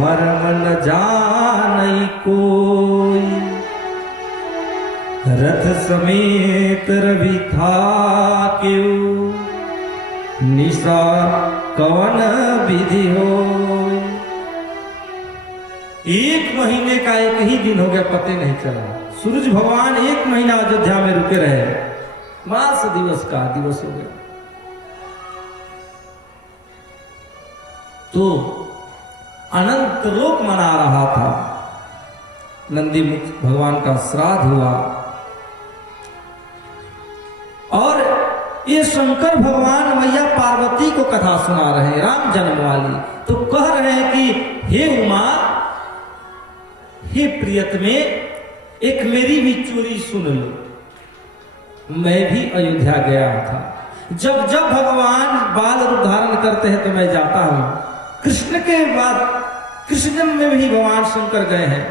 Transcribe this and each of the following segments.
मर्म न जानई कोई, रथ समेत रवि था क्यों, निशा कवन विधि हो। एक महीने का एक ही दिन हो गया, पते नहीं चला। सूरज भगवान एक महीना अयोध्या में रुके रहे, मास दिवस का दिवस हो गया। तो अनंत लोक मना रहा था, नंदी मुक्त भगवान का श्राद्ध हुआ और ये शंकर भगवान मैया पार्वती को कथा सुना रहे हैं, राम जन्म वाली। तो कह रहे हैं कि हे उमा, हे प्रियतमे, एक मेरी भी चोरी सुन लो। मैं भी अयोध्या गया था। जब जब भगवान बाल रूप धारण करते हैं तो मैं जाता हूं। कृष्ण के बाद कृष्ण जन्म में भी भगवान शंकर गए हैं,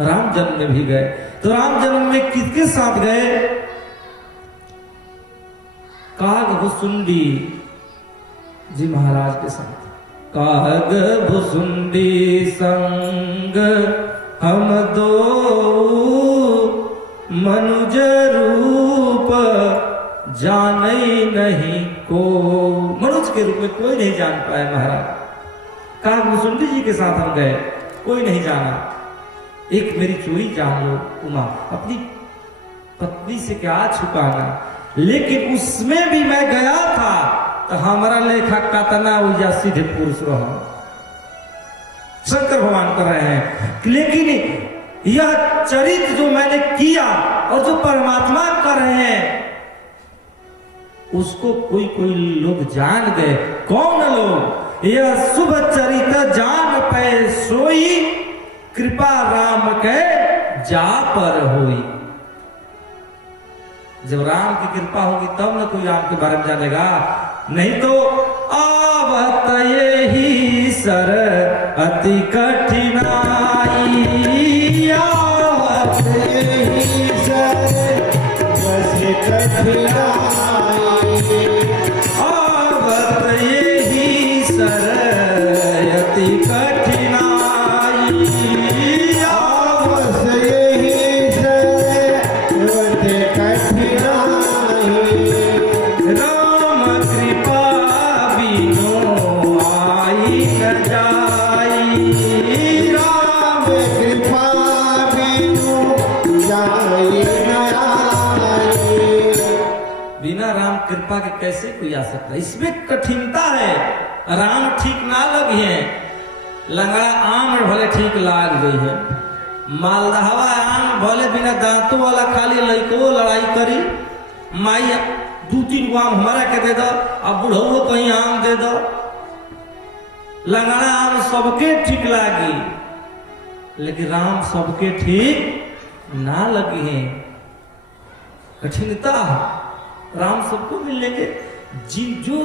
राम जन्म में भी गए। तो राम जन्म में किसके साथ गए? काग भुसुंडी जी महाराज के साथ। काग भुसुंडी संग हम दो, मनुज रूप जानई नहीं को। मनुज के रूप में कोई नहीं जान पाया महाराज। काग भुसुंडी जी के साथ हम गए, कोई नहीं जाना। एक मेरी चोरी जान लो उमा, अपनी पत्नी से क्या छुपाना। लेकिन उसमें भी मैं गया था तो हमारा लेखा कतना उजा सीधे पुरुष रहा। शंकर भगवान कर रहे हैं, लेकिन यह चरित्र जो मैंने किया और जो परमात्मा कर रहे हैं उसको कोई कोई लोग जान गए। कौन लोग? यह शुभ चरित्र जान पे सोई, कृपा राम के जा पर होई। जब राम की कृपा होगी तब न कोई राम के बारे में जानेगा, नहीं तो आवत यही सर अति कठिनाई, आवत यही सर अति कठिनाई, आवत यही सर अति कठिनाई, आवत यही सर अति कठिनाई। राम कृपा बिनो आई न जाई, राम कृपा बिनो जाई न आई। बिना राम कृपा के कैसे कोई आ सकता है? इसमें कठिनता है। राम ठीक ना लगे, लंगड़ा आम भले ठीक लाग गई है, मालदहवा आम भले बिना दांतों वाला खाली लड़को लड़ाई करी, माई दू तीन गो आम हमारा के दे दो, अब बुढ़ऊ कहीं आम दे दो। लंगड़ा आम सबके ठीक लागी, लेकिन राम सबके ठीक ना लगी है। कठिनता राम सबको मिलेंगे, जिन जो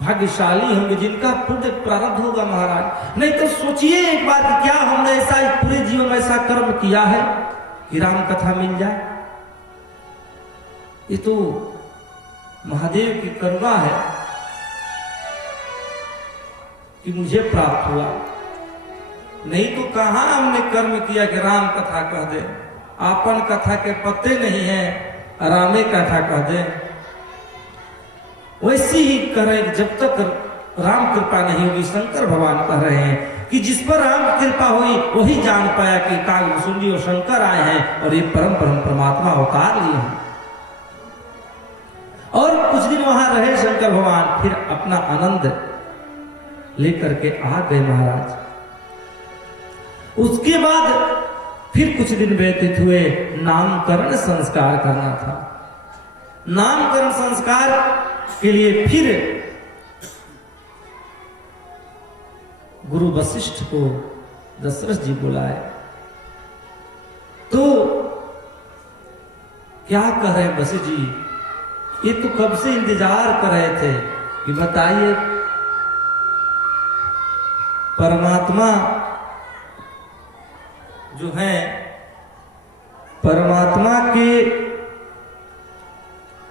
भाग्यशाली होंगे, जिनका पुण्य प्रारब्ध होगा महाराज। नहीं तो सोचिए एक बार कि क्या हमने ऐसा पूरे जीवन में ऐसा कर्म किया है कि राम कथा मिल जाए। ये तो महादेव की करुणा है कि मुझे प्राप्त हुआ। नहीं तो कहां हमने कर्म किया कि राम कथा कह दे। आपन कथा के पत्ते नहीं है, रामे कथा कह दे। वैसी ही करें जब तक राम कृपा नहीं होगी। शंकर भगवान कह रहे हैं कि जिस पर राम कृपा हुई वही जान पाया कि काग भुसुंडी और शंकर आए हैं और ये परम परमात्मा अवतार लिए हैं। और कुछ दिन वहां रहे शंकर भगवान, फिर अपना आनंद लेकर के आ गए महाराज। उसके बाद फिर कुछ दिन व्यतीत हुए, नामकरण संस्कार करना था। नामकरण संस्कार के लिए फिर गुरु वशिष्ठ को दशरथ जी बुलाए। तो क्या कह रहे वशिष्ठ जी, ये तो कब से इंतजार कर रहे थे कि बताइए परमात्मा जो है, परमात्मा के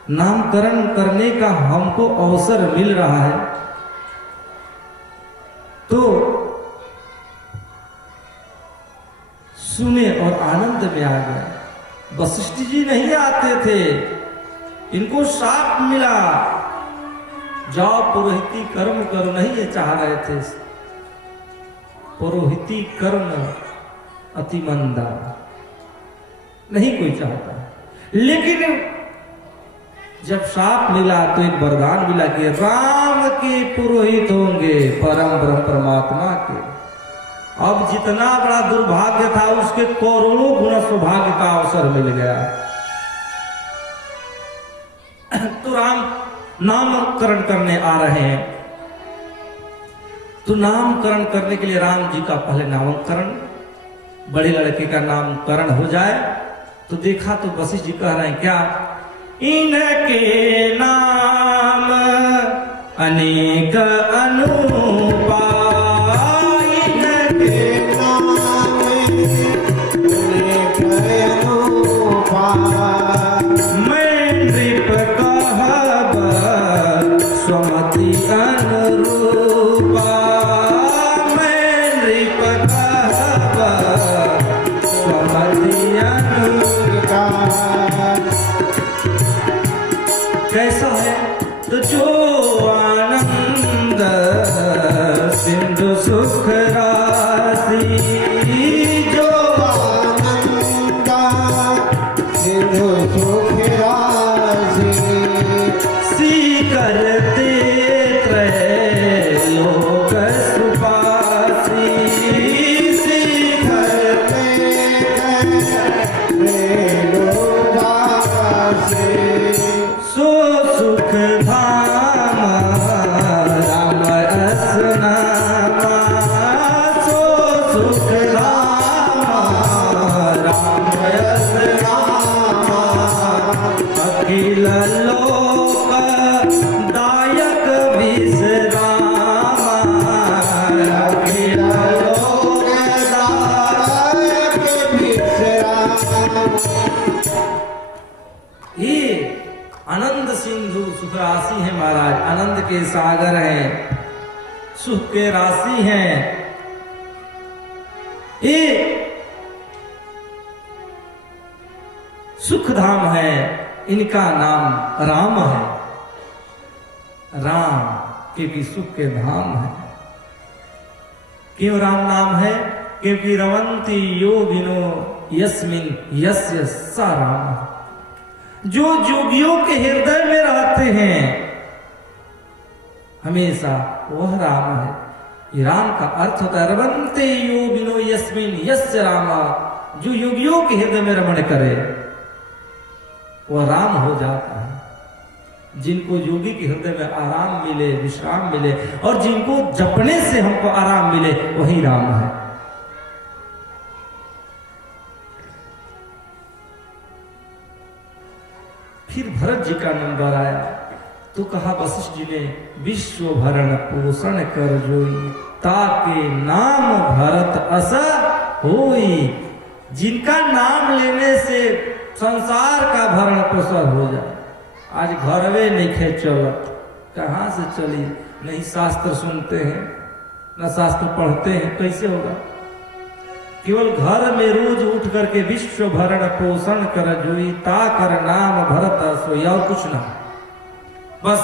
नामकरण करने का हमको अवसर मिल रहा है। तो सुने और आनंद में आ गए। वशिष्ठ जी नहीं आते थे, इनको शाप मिला, जाओ पुरोहिती कर्म करो, नहीं ये चाह रहे थे। पुरोहिती कर्म अति मंदा, नहीं कोई चाहता। लेकिन जब शाप मिला तो एक वरदान मिला कि राम के पुरोहित होंगे, परम ब्रह्म परमात्मा के। अब जितना बड़ा दुर्भाग्य था उसके करोड़ों गुना सौभाग्य का अवसर मिल गया। तो राम नामकरण करने आ रहे हैं, तो नामकरण करने के लिए राम जी का पहले नामकरण, बड़े लड़के का नामकरण हो जाए। तो देखा तो वशिष्ठ जी कह रहे हैं क्या, इनके नाम अनेक अनुपा, इनके नाम अनेक अनुपा, मैं नृप कहब स्वमति अनुरूपा, मैं नृप कहब स्वमति अनुरूपा। कैसा है? तो जो आनंद सिंधु सुख राशि, जो आनंद सिंधु सुख राशि, करते त्रैलोक सुपासी, करते त्रैलोक सुपासी, सो सुख धाम राम रस नामा, सो सुख धाम राम रस नामा, अखिल लोक दायक विश्रामा, अखिल लोक दायक विश्रामा। ये आनंद सिंधु सुख राशि है महाराज, आनंद के सागर हैं, सुख के राशि हैं। ये सुख धाम है, इनका नाम राम है। राम क्योंकि सुख के धाम है। क्यों राम नाम है? क्योंकि रवंती योगिनो यस्मिन यस्य स राम, जो योगियों के हृदय में रहते हैं हमेशा वह राम है। ये राम का अर्थ होता है रवंते योगिनो यस्मिन यस्य रामा, जो योगियों के हृदय में रमण करे वह राम हो जाता है। जिनको योगी के हृदय में आराम मिले, विश्राम मिले, और जिनको जपने से हमको आराम मिले, वही राम है। फिर भरत जी का नंबर आया तो कहा वशिष्ठ जी ने, विश्व भरण पोषण कर जोई, ताके नाम भरत अस होई। जिनका नाम लेने से संसार का भरण पोषण हो जाए। आज घरवे नहीं खे चलत, कहाँ से चली? नहीं शास्त्र सुनते हैं, न शास्त्र पढ़ते हैं, कैसे होगा? केवल घर में रोज उठ करके विश्व भरण पोषण कर जोई, ता कर नाम भरत सोई, और कुछ ना, बस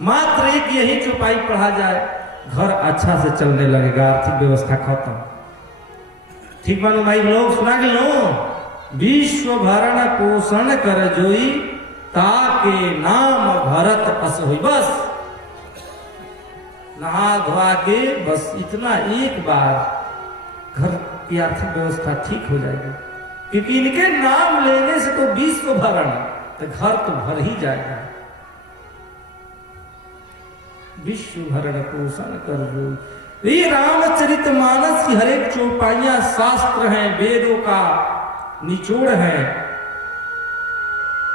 मात्र एक यही चौपाई पढ़ा जाए, घर अच्छा से चलने लगेगा, आर्थिक व्यवस्था खत्म। ठीक मानो भाई लोग, सुना के लो, विश्व भरण पोषण कर जोई, ताके नाम भरत अस होई। बस नहा धोआ के बस इतना एक बार घर की आर्थिक व्यवस्था ठीक हो जाएगी, क्योंकि इनके नाम लेने से तो विश्व भरण, तो घर तो भर ही जाएगा। विश्व भरण पोषण कर जोई। ये रामचरितमानस की हर एक चौपाइयां शास्त्र हैं, वेदों का निचोड़ है।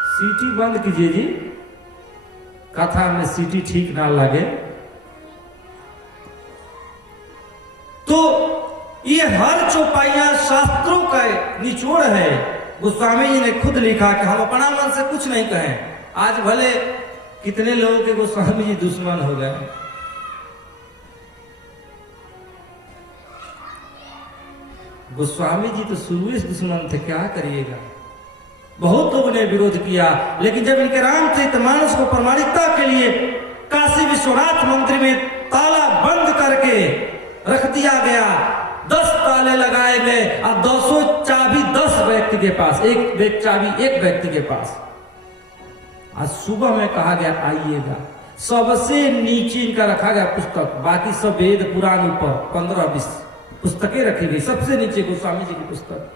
सीटी बंद कीजिए जी, कथा में सीटी ठीक ना लगे। तो ये हर चौपाइयां शास्त्रों का निचोड़ है। गोस्वामी जी ने खुद लिखा कि हम अपना मन से कुछ नहीं कहें। आज भले कितने लोगों के गोस्वामी जी दुश्मन हो गए, गोस्वामी जी तो शुरू से दुश्मन थे, क्या करिएगा। बहुत लोगों ने विरोध किया, लेकिन जब इनके रामचरितमानस को प्रमाणिकता के लिए काशी विश्वनाथ मंदिर में ताला बंद करके रख दिया गया, 10 ताले लगाए गए और 200 चाबी 10 व्यक्ति के पास, एक चाबी एक व्यक्ति के पास। आज सुबह में कहा गया आइएगा, सबसे नीचे इनका रखा गया पुस्तक, बाकी सब वेद पुराण ऊपर 15-20 पुस्तकें रखी गई, सबसे नीचे गोस्वामी जी की पुस्तक।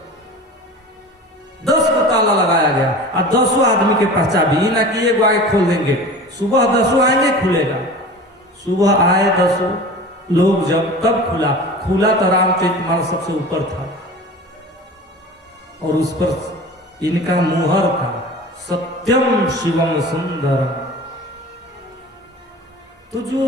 10 को ताला लगाया गया और 10 आदमी के पास चाबी, ना कि एक आगे खोल देंगे, सुबह 10 आएंगे खुलेगा। सुबह आए 10 लोग, जब तब खुला तो रामचरितमानस सबसे ऊपर था और उस पर इनका मुहर था, सत्यम शिवम सुंदर। तो जो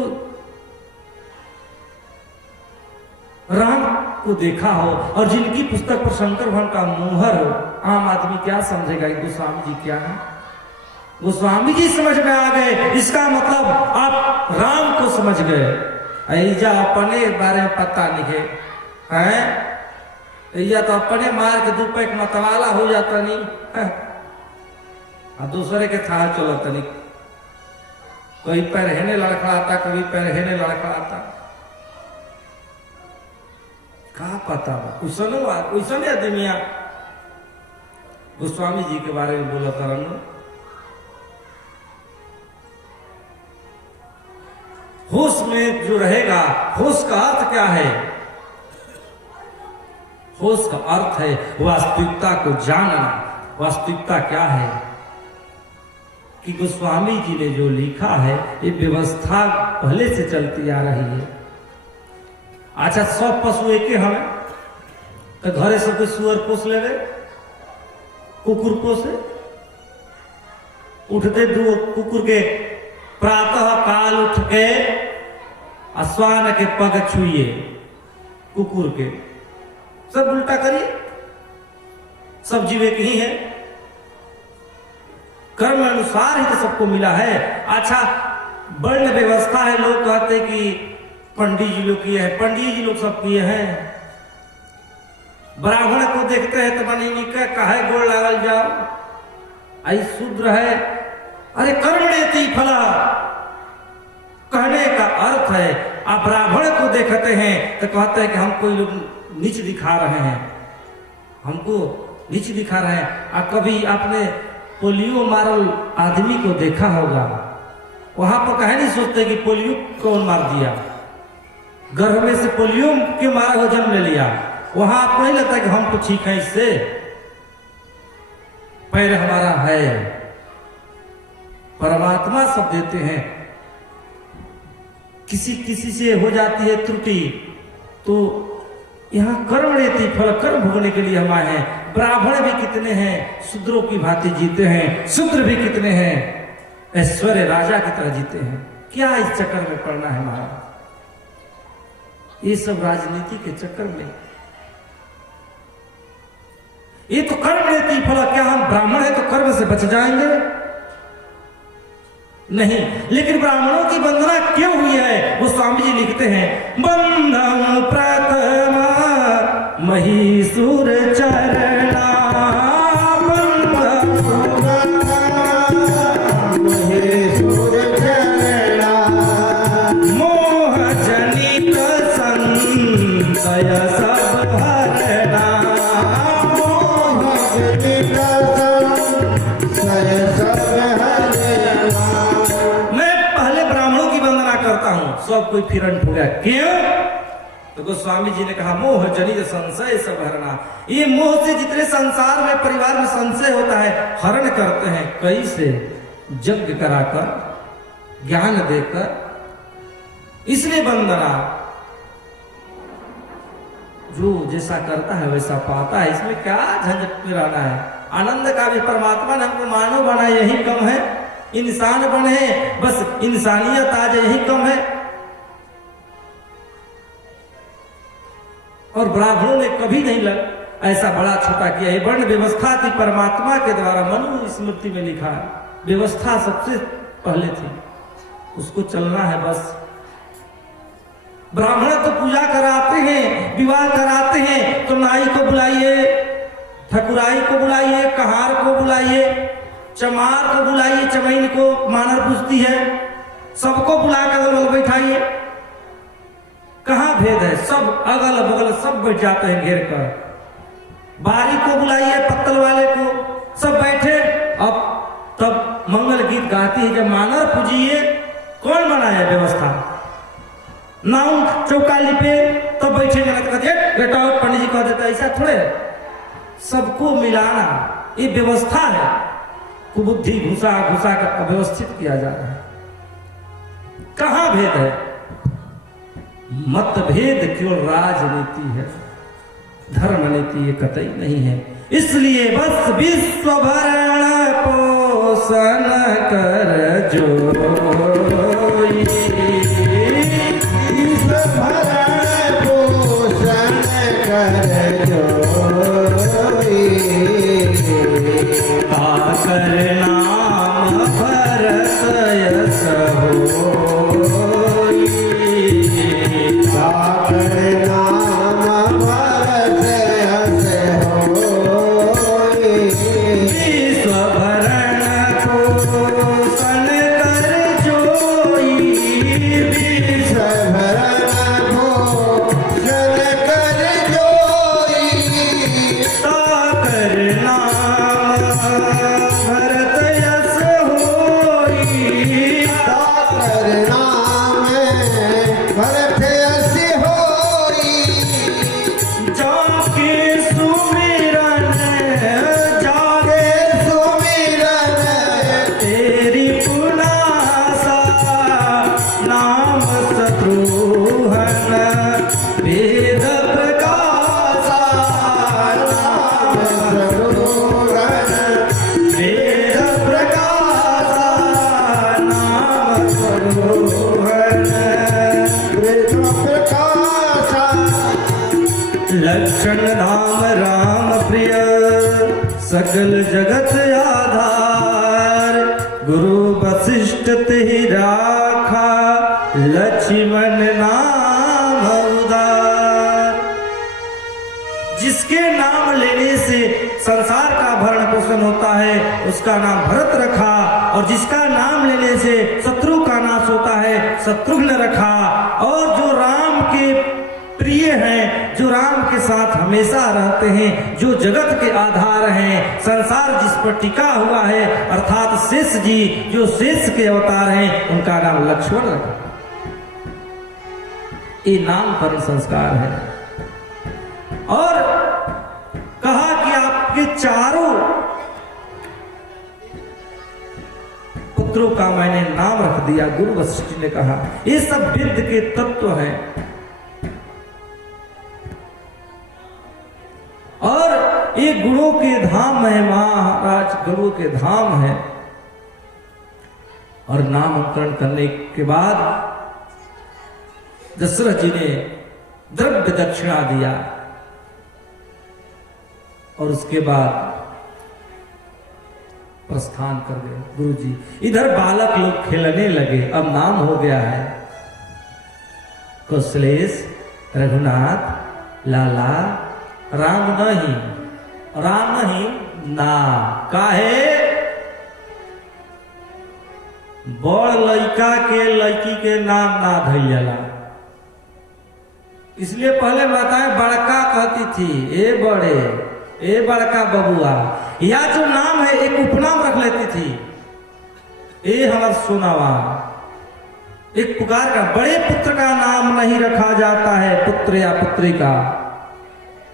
राम को देखा हो और जिनकी पुस्तक पर शंकर भगवान का मुहर हो, आम आदमी क्या समझेगा कि गोस्वामी जी क्या है। गोस्वामी जी समझ में आ गए, इसका मतलब आप राम को समझ गए। ऐजा अपने बारे में पता नहीं है, ऐजा तो अपने मार के 2 पैक मतवाला हो जाता नहीं है, और दूसरे के था चलता नहीं। कोई पैर हेने लड़खड़ाता, कभी पैर हेने लड़खड़ाता, कहा पता वैसने आदमिया गोस्वामी जी के बारे में बोला तरन। होश में जो रहेगा, होश का अर्थ क्या है? होश का अर्थ है वास्तविकता को जानना। वास्तविकता क्या है कि गोस्वामी जी ने जो लिखा है, ये व्यवस्था पहले से चलती आ रही है। अच्छा, सब पशु एक हमें तो घरे सब कोई सुअर पोस ले, कुकुर पोसे, उठते 2 कुकुर के प्रातः काल उठ के श्वान के पग छुइए, कुकुर के सब उल्टा करिए, सब जीवे की ही है, कर्म अनुसार ही तो सबको मिला है। अच्छा, वर्ण व्यवस्था है, लोग कहते कि पंडित जी लोग किए हैं, पंडित जी लोग सब किए हैं। ब्राह्मण को देखते हैं तो बनी काहे गोड़ लागल जाओ, आई शूद्र है, अरे कर्मण्येति फला कहने का अर्थ है। आप ब्राह्मण को देखते हैं तो कहते हैं कि हम कोई लोग नीच दिखा रहे हैं, हमको नीच दिखा रहे हैं। और कभी आपने पोलियो मारल आदमी को देखा होगा, वहां पर कहे नहीं सोचते कि पोलियो कौन मार दिया, गर्भ में से पोलियो के मारा हुआ जन्म ले लिया, वहां आपको नहीं लगता कि हम तो ठीक है, इससे पैर हमारा है। परमात्मा सब देते हैं, किसी से हो जाती है त्रुटि तो यहाँ कर्म रहती, फल कर्म भोगने के लिए हम आए हैं। ब्राह्मण भी कितने हैं, शूद्रों की भांति जीते हैं, शूद्र भी कितने हैं ऐश्वर्य राजा की तरह जीते हैं। क्या इस चक्कर में पड़ना है महाराज? ये सब राजनीति के चक्कर में, ये तो कर्म रहती फल। क्या हम ब्राह्मण है तो कर्म से बच जाएंगे? नहीं। लेकिन ब्राह्मणों की वंदना क्यों हुई है? वो स्वामी जी लिखते हैं, वंदन प्रथमा महिषुर चरणा, महिषुर चरणा, मोह जनित संशय सब हरणा, मोह जनित संशय सब हरणा। सब कोई फिरंट हो गया, क्यों? तो गोस्वामी जी ने कहा, मोह जनित संशय सब हरणा। ये मोह से जितने संसार में परिवार में संशय होता है, हरण करते हैं। कैसे? यज्ञ कराकर, ज्ञान देकर। इसलिए वंदना, जो जैसा करता है वैसा पाता है, इसमें क्या झंझट में रहना है? आनंद का भी परमात्मा ने हमको मानव बना, यही कम है। इंसान बने, बस इंसानियत आज यही कम है। और ब्राह्मणों ने कभी नहीं ऐसा बड़ा छोटा किया है। वर्ण व्यवस्था थी परमात्मा के द्वारा, मनु स्मृति में लिखा है। व्यवस्था सबसे पहले थी, उसको चलना है बस। ब्राह्मण तो पूजा कराते हैं, विवाह कराते हैं, तो नाई को बुलाइए, ठकुराई को बुलाइए, कहार को बुलाइए, चमार को बुलाइए, चमैन को मानर पूछती है, सबको बुला कर अगल बगल बैठाइए। कहाँ भेद है? सब अगल बगल सब बैठ जाते हैं घेर कर। बारी को बुलाइए, पत्तल वाले को, सब बैठे। अब तब मंगल गीत गाती है, जब मानर पूजिए, कौन बनाया व्यवस्था? नाउ चौका लिपे तब बैठेंगे, बेटा पंडित जी कह देता, ऐसा थोड़े, सबको मिलाना ये व्यवस्था है। कुबुद्धि घुसा घुसा कर व्यवस्थित किया जा रहा है। कहां भेद है? मतभेद केवल राजनीति है, धर्म नीति ये कतई नहीं है। इसलिए बस विश्व भरण पोषण कर जोई, विश्व भरण पोषण कर जोई, ताकर नाम भरत यश होई, ताकर नाम भरत यश होई, विश्व भरण पोषण कर जोई, विश्व भरण पोषण कर जोई, ताकर नाम भरत यश होई, ताकर नाम भरत यश होई, जाके सुमिरन, जाके सुमिरन तेरी पुनासा, नाम शत्रुघ्न वेद प्रकाशा, नाम शत्रुघ्न वेद प्रकाशा, नाम शत्रुघ्न वेद प्रकाशा, लक्षण नाम राम प्रिय, सकल जगत आधार, गुरु वशिष्ठ तेहि राखा, लक्ष्मण नाम उदार। जिसके नाम लेने से संसार का भरण पोषण होता है, उसका नाम भरत रखा, और जिसका नाम लेने से शत्रु का नाश होता है, शत्रुघ्न रखा। और जो राम के प्रिय हैं, जो राम के साथ हमेशा रहते हैं, जो जगत के आधार हैं, संसार जिस पर टिका हुआ है, अर्थात शेष जी, जो शेष के अवतार हैं, उनका नाम लक्ष्मण रखा। ये नाम पर संस्कार है। और कहा कि आपके चारों पुत्रों का मैंने नाम रख दिया। गुरु वशिष्ठ ने कहा ये सब विद्य के तत्व हैं, और ये गुणों के धाम है महाराज, गुरुओं के धाम है। और नामकरण करने के बाद दशरथ जी ने द्रव्य दक्षिणा दिया, और उसके बाद प्रस्थान कर गए गुरु जी। इधर बालक लोग खेलने लगे, अब नाम हो गया है कौशलेश, रघुनाथ, लाला, राम नहीं, राम नहीं ना, काहे बड़ लड़का के लड़की के नाम ना धैला, इसलिए पहले बताएं बड़का कहती थी ए बड़े, ए बड़का बबुआ, या जो नाम है एक उपनाम रख लेती थी, ए हमार सोनावा, एक पुकार का। बड़े पुत्र का नाम नहीं रखा जाता है, पुत्र या पुत्री का।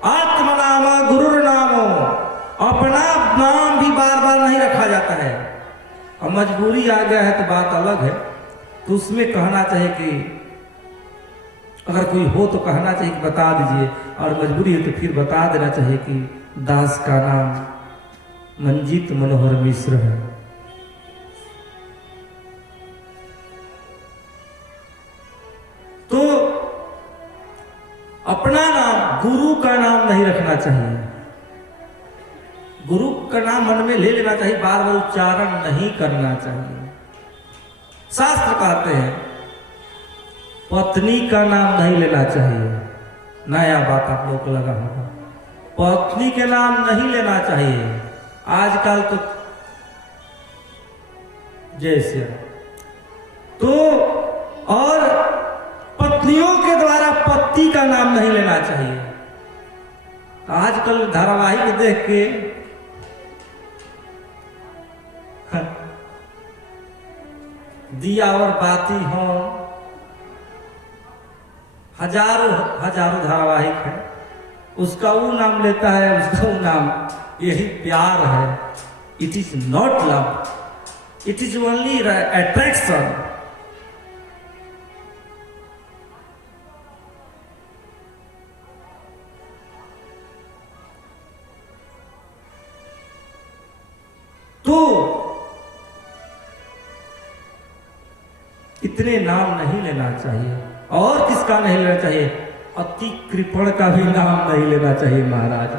आत्मनामा गुरुर नामो, अपना नाम भी बार बार नहीं रखा जाता है। अब मजबूरी आ गया है तो बात अलग है, तो उसमें कहना चाहिए कि अगर कोई हो तो कहना चाहिए कि बता दीजिए, और मजबूरी है तो फिर बता देना चाहिए कि दास का नाम मंजीत मनोहर मिश्र है। तो अपना नाम, गुरु का नाम नहीं रखना चाहिए, गुरु का नाम मन में ले लेना चाहिए, बार बार उच्चारण नहीं करना चाहिए। शास्त्र कहते हैं पत्नी का नाम नहीं लेना चाहिए। नया बात आप लोग को लगा होगा, पत्नी के नाम नहीं लेना चाहिए। आजकल तो जैसे तो और पत्नियों के द्वारा पति का नाम नहीं लेना चाहिए। आजकल धारावाहिक देख के दिया और बाती हो, हजारों हजारों धारावाहिक है, उसका वो नाम लेता है, उसका वो नाम। यही प्यार है। It is not love, it is only attraction. तो इतने नाम नहीं लेना चाहिए। और किसका नहीं लेना चाहिए? अति कृपण का भी नाम नहीं लेना चाहिए महाराज।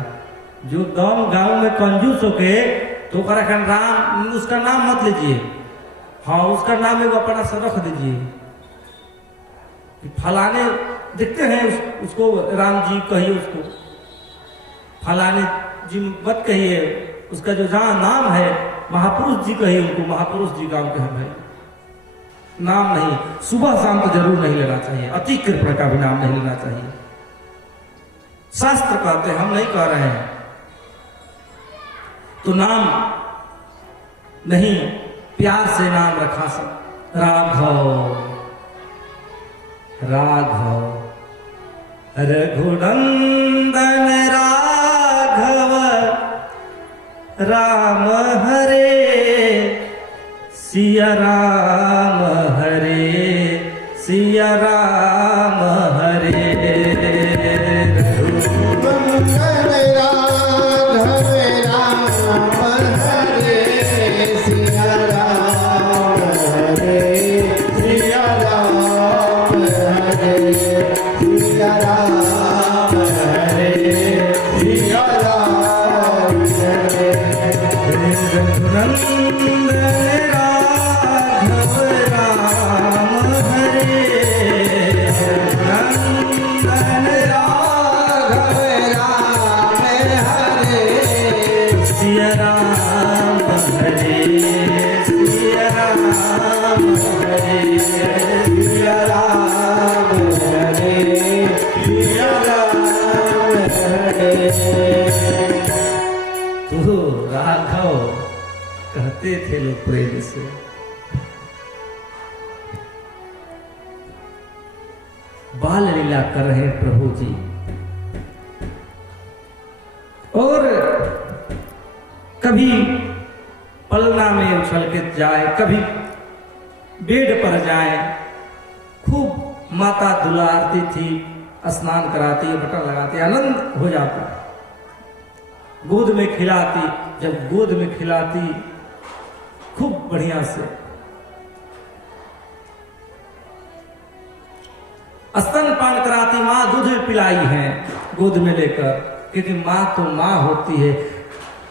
जो गांव में कंजूस होके तो राम, उसका नाम मत लीजिए। हाँ, उसका नाम एक अपना सा रख दीजिए कि फलाने देखते हैं उसको राम जी कहिए, उसको फलाने जी मत कहिए। उसका जो जहाँ नाम है महापुरुष जी कहिए, उनको महापुरुष जी गांव के हैं। नाम नहीं, सुबह शाम तो जरूर नहीं लेना चाहिए। अति कृपण का भी नाम नहीं लेना चाहिए। शास्त्र कहते हैं, हम नहीं कह रहे हैं। तो नाम नहीं, प्यार से नाम रखा सब। राघव राघव रघुनंदन राघव राम हरे सिया राम हरे सिया राम हरे। तो राघव कहते थे लोग प्रेम से। बाल लीला कर रहे प्रभु जी, और कभी पलना में उछल के जाए, कभी बेड पर जाए। खूब माता दुलारती थी, स्नान कराती, बटन लगाती, आनंद हो जाता। गोद में खिलाती, जब गोद में खिलाती खूब बढ़िया से। स्तनपान कराती, माँ दूध पिलाई है गोद में लेकर, क्योंकि माँ तो माँ होती है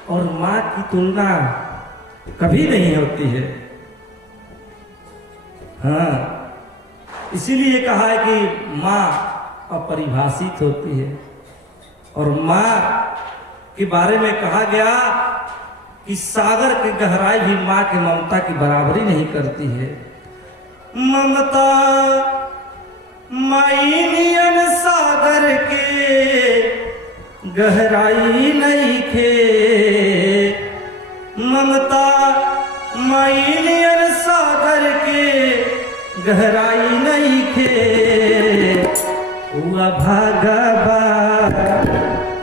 और माँ की तुलना कभी नहीं होती है। हाँ, इसीलिए कहा है कि माँ अपरिभाषित होती है। और माँ के बारे में कहा गया कि सागर की गहराई भी माँ की ममता की बराबरी नहीं करती है। ममता माईनियन सागर के गहराई नहीं खे, ममता माईनियन सागर के गहराई नहीं खे। हुआ भागबा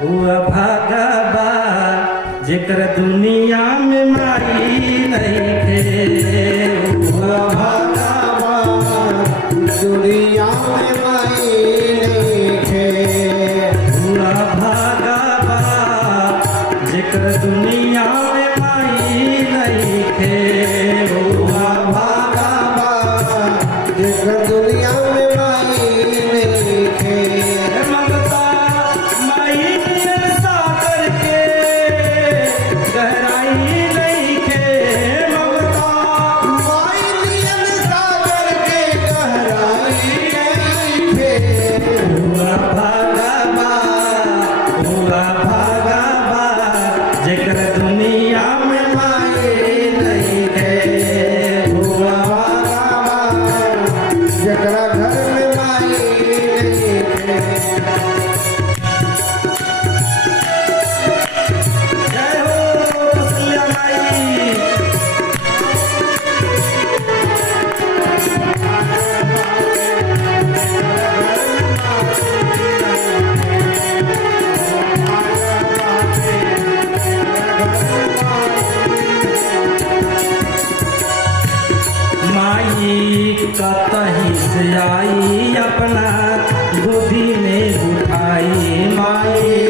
हुआ भागबा जेकर दुनिया में माई नहीं थे। हुआ भागबा दुनिया में माई नहीं थे। हुआ भागबा जेकर दुनिया में माई नहीं थे। हुआ भागबा जेकर दुनिया में माई नहीं थे। माई कतही से आई अपना गोदी में उठाई माई